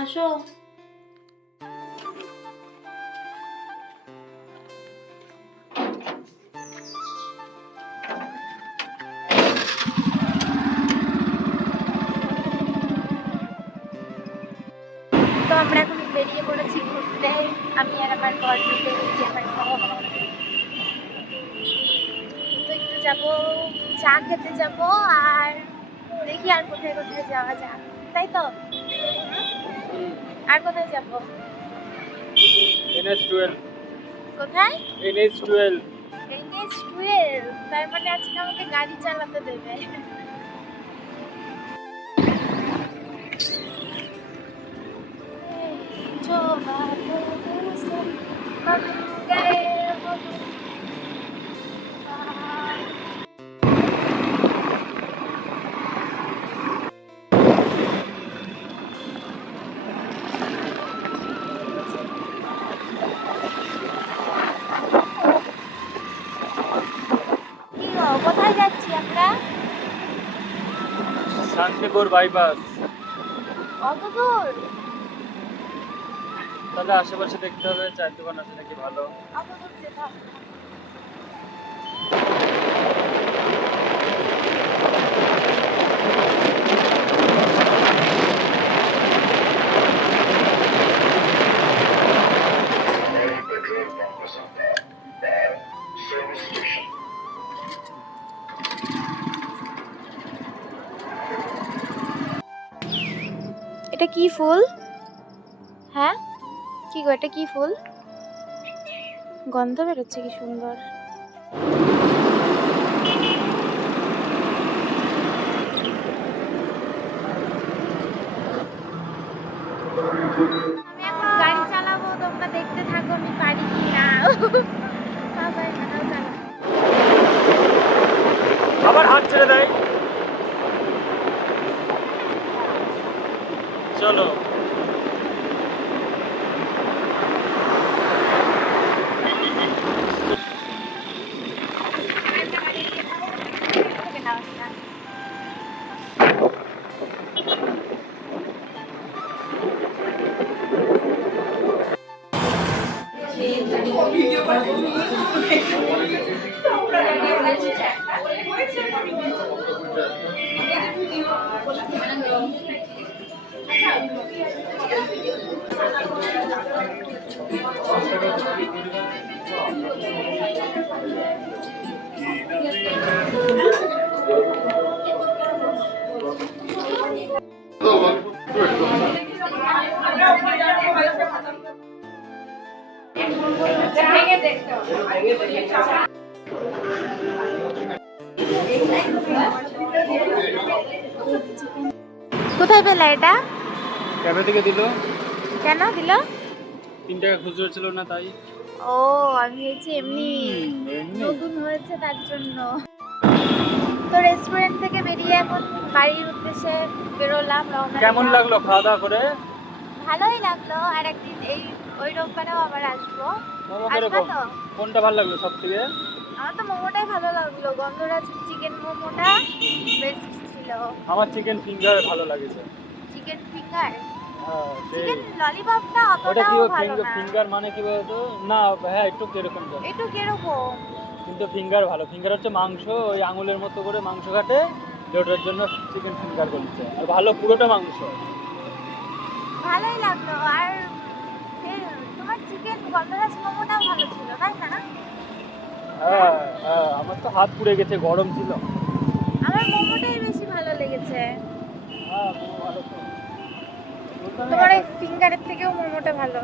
আসো। তো আমরা এখন বেরিয়ে পড়েছি ঘুরতে, আমি আর আমার বর মিলে যে আমার তো একটু যাবো, চা খেতে যাব, আর দেখি আর কোথায় কোথায় যাওয়া যায়, তাই তো? আর কোথায় যাব? NH12। কোথায়? NH12। NH12, তার মানে আজকে আমাকে গাড়ি চালাতে দেবে। जो बातों से हम गए वो কি গো, কোথায় যাচ্ছি আমরা? শান্তিপুর বাইপাস। অত দূর? তাহলে আশেপাশে দেখতে হবে চায়ের দোকান আছে নাকি ভালো। অত দূর যেতে হবে না। এটা কি ফুল? হ্যাঁ, কি গো, এটা কি ফুল? গন্ধ বেরোচ্ছে কি সুন্দর। আমি এখন গাড়ি চালাবো, তোমরা দেখতে থাকো আমি পারি কি না। বাবা, এখানেও চালাবো। আবার হাত ছেড়ে দেয়। চলো। কোথায় পেলা এটা? ক্যাফে থেকে দিল। কেন দিল? 3 টাকা খুচরো ছিল না তাই। ও, আমি ভেবেছি এমনি নতুন হয়েছে তার জন্য। তো রেস্টুরেন্ট থেকে বেরিয়ে এখন বাড়ির উদ্দেশ্যে বেরোলাম, রওনা কেমন দিলাম। লাগলো খাওয়া দাওয়া করে? ভালোই লাগলো, আর একদিন এই ওই রোববারেও আবার আসবো। মোমো আসবা কিরকম? তো? কোনটা ভালো লাগলো সব থেকে? আমার তো মোমোটাই ভালো লাগলো, গন্ধরাজ চিকেন মোমোটা বেস্ট ছিল। আমার চিকেন ফিঙ্গার ভালো লাগেছে। চিকেন ফিঙ্গার, হ্যাঁ, সেই চিকেন ললিপপটা ওটা কি অতটাও ভালো না। ফিঙ্গার মানে কি বলতো? না, হ্যাঁ একটু কিরকম জানি। একটু কিরকম? কিন্তু ফিঙ্গার ভালো। ফিঙ্গার হচ্ছে মাংস, ওই আঙুলের মতো করে মাংস কাটে, ওটার জন্য চিকেন ফিঙ্গার বলছে। আর ভালো পুরোটা মাংস। ভালোই লাগলো। আর তোমার চিকেন গন্ধরাজ মোমোটাও ভালো ছিল, তাই না? হ্যাঁ হ্যাঁ, আমার তো হাত পুড়ে গেছে, গরম ছিল। আমার মোমোটাই বেশি ভালো লেগেছে। হ্যাঁ, মোমো ভালো তো। তোমার ওই ফিঙ্গারের থেকেও মোমোটা ভালো।